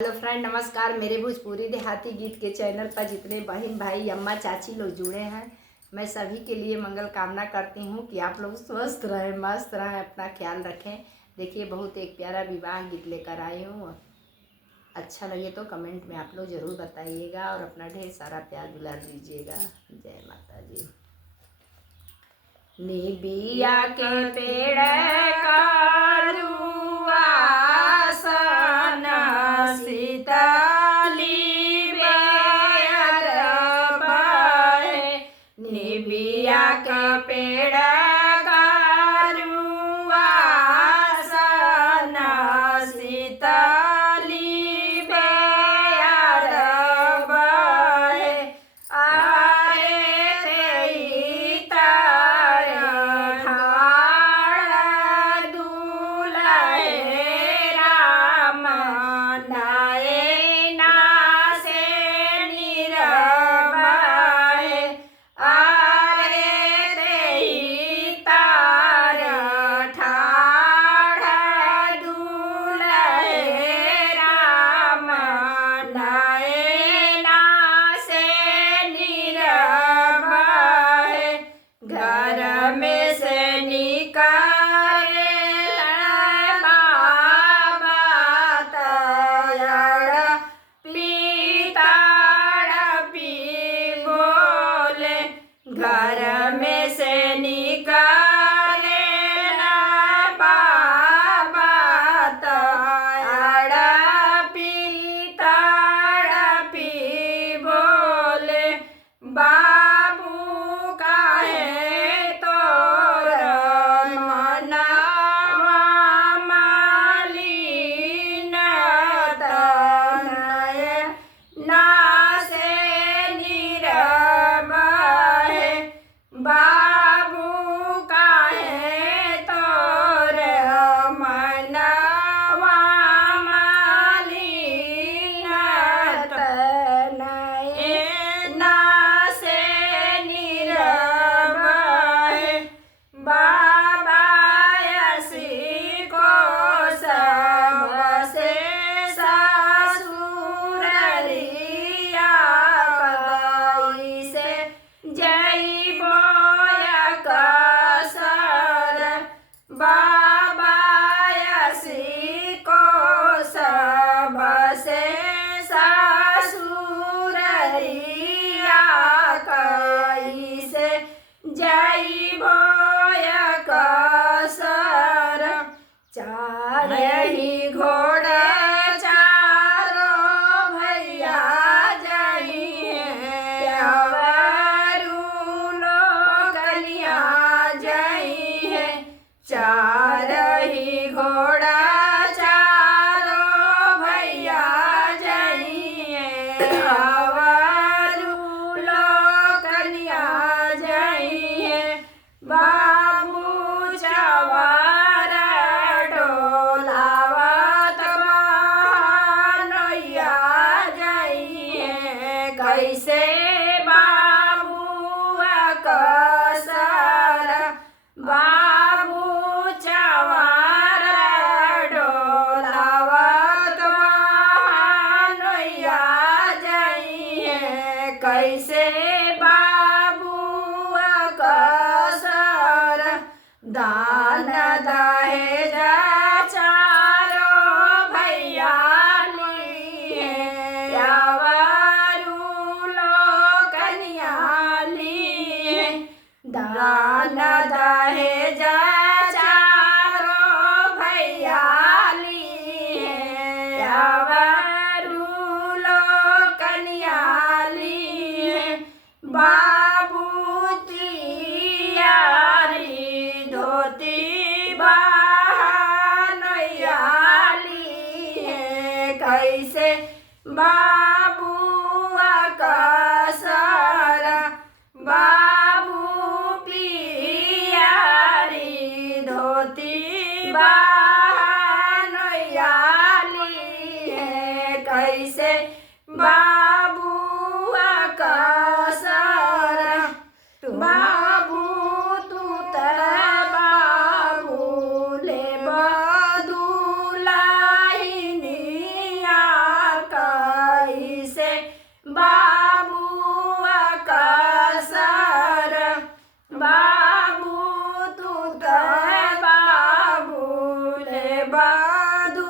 Hello friend, नमस्कार। मेरे भोजपुरी देहाती गीत के चैनल पर जितने बहन भाई अम्मा चाची लोग जुड़े हैं, मैं सभी के लिए मंगल कामना करती हूँ कि आप लोग स्वस्थ रहें, मस्त रहें, अपना ख्याल रखें। देखिए, बहुत एक प्यारा विवाह गीत लेकर आई हूँ। अच्छा लगे तो कमेंट में आप लोग ज़रूर बताइएगा और अपना ढेर सारा प्यार दुलार दीजिएगा। जय माता दी। निबिया के पेड़ करुआ सन सीतली बेर बहे। निबिया के पेड़ करुआ सन सीतली बेर बहे। घर में से निकाले बाबा तैयार पीताड़ पी बोले। घर में से निकाले बाबा तैयार पीताड़ पी बोले। बाबू काहे बाबू काहे तोर मनवा मालिन तनयना से निरबहे। बाबा ऐसी को सबसे ससुररिया कैसे जइबो कसर। बाबा ऐसी को सबसे ससुररिया कैसे जइबो कसर। चार ही घोड़े चारो भैया जइहे, अवरू लोकनिया जइहे। चार ही घोड़ा चारो भैया जइहे, अवरू लोकनिया जइहे। बाबू चवर डोलावत नैया जइहे, कैसे बाबू कसर। बाबू चवर डोलावत नैया जइहे, कैसे बाबू कसर। दान दहेज चारो भैया लिए, अवरू लोकनिया लिए। दान दहेज चारो भैया लिए, अवरू लोकनिया लिए। बाबू तियारी धोती बहनैया लिए, कैसे बाबू कसर। बाबू पियारी धोती बहनैया लिए, कैसे बाबू कसर। बाबू तू तर बाबू ले बदुलाही निया बाबू कसर बाबू तू तो बाबू ले बदू